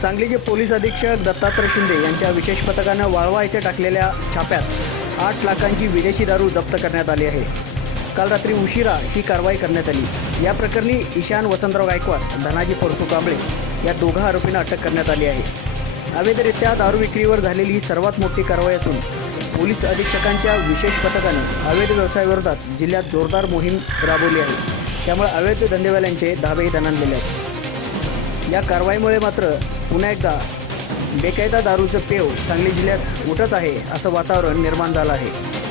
सांगलीचे पोलीस अधीक्षक दत्तात्रय शिंदे यांच्या विशेष पथकानं वाळवा येथे टाकलेल्या छाप्यात आठ लाखांची विदेशी दारू जप्त करण्यात आली आहे. काल रात्री उशिरा ही कारवाई करण्यात आली. या प्रकरणी ईशान वसंतराव गायकवाड धनाजी परसू कांबळे या दोघा आरोपींना अटक करण्यात आली आहे. अवैधरित्या दारू विक्रीवर झालेली ही सर्वात मोठी कारवाई असून पोलीस अधीक्षकांच्या विशेष पथकानं अवैध व्यवसायाविरोधात जिल्ह्यात जोरदार मोहीम राबवली आहे. त्यामुळे अवैध धंदेवाल्यांचे धाबेही दणाणलेले आहेत. या कारवाईमुळे मात्र पुन्हा एकदा बेकायदा दारूचं पेव सांगली जिल्ह्यात उठत आहे असं वातावरण निर्माण झालं आहे.